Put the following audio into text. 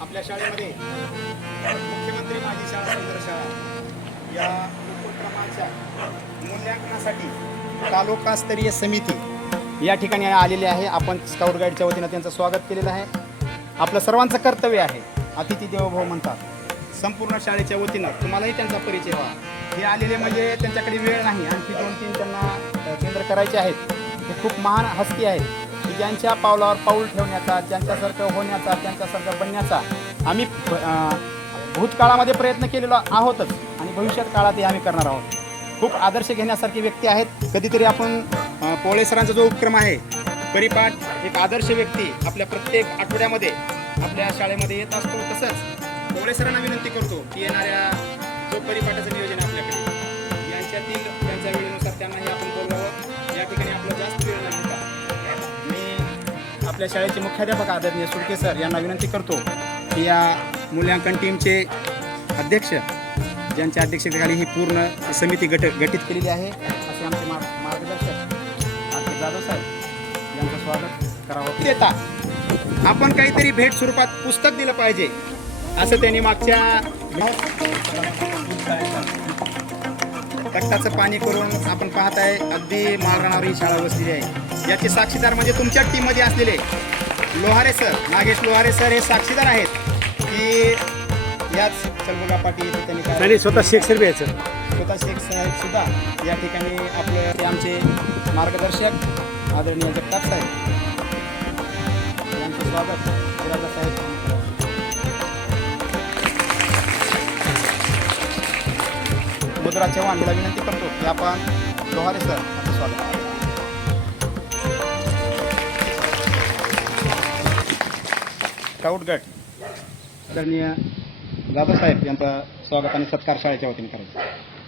आपल्या शाळेमध्ये मुख्यमंत्री माझी शाळा सुंदर शाळा या उपक्रमाच्या मूल्यांकनासाठी तालुकास्तरीय समिती या ठिकाणी आलेली आहे. आपण स्काउट गाईडच्या वतीनं त्यांचं स्वागत केलेलं आहे. आपलं सर्वांचं कर्तव्य आहे. अतिथी देवभाव म्हणतात. संपूर्ण शाळेच्या वतीनं तुम्हालाही त्यांचा परिचय व्हा. हे आलेले म्हणजे त्यांच्याकडे वेळ नाही. आणखी दोन तीन त्यांना केंद्र करायचे आहेत. हे खूप महान हस्ती आहेत. ज्यांच्या पावलावर पाऊल ठेवण्याचा त्यांच्यासारखं होण्याचा त्यांच्यासारखं बनण्याचा आम्ही भूतकाळामध्ये प्रयत्न केलेलो आहोतच आणि भविष्यात काळातही आम्ही करणार आहोत. खूप आदर्श घेण्यासारखी व्यक्ती आहेत. कधीतरी आपण पोळे सरांचा जो उपक्रम आहे परिपाठ एक आदर्श व्यक्ती आपल्या प्रत्येक आठवड्यामध्ये आपल्या शाळेमध्ये येत असतो. तसंच पोळे सरांना विनंती करतो की येणाऱ्या जो परिपाठाचं नियोजन आपल्या शाळेचे मुख्याध्यापक आदरणीय सुरके सर यांना विनंती करतो की या मूल्यांकन टीमचे अध्यक्ष ज्यांच्या अध्यक्षतेखाली ही पूर्ण समिती गट गठीत केलेली आहे असे आमचे मार्ग मार्गदर्शक जाधव साहेब यांचं स्वागत करावं. देता आपण काहीतरी भेट स्वरूपात पुस्तक दिलं पाहिजे असं त्यांनी मागच्या तक्ताचं पाणी करून आपण पाहताय अगदी माळरानावर ही शाळा बसलेली आहे. याचे साक्षीदार म्हणजे तुमच्या टीममध्ये असलेले लोहारे सर नागेश लोहारे सर हे साक्षीदार आहेत. की याच चलबुगा पाटील त्यांनी काय स्वतः शेख सर यायचं स्वतः शेख साहेब सुद्धा या ठिकाणी आपले ते आमचे मार्गदर्शक आदरणीय जगताप साहेब. यांचं स्वागत. साहेब चव्हाण हिला विनंती करतो की आपण लोहारे सर स्वागत. स्काउट गट आदरणीय दादासाहेब यांचा स्वागत आणि सत्कार शाळेच्या वतीने करायचा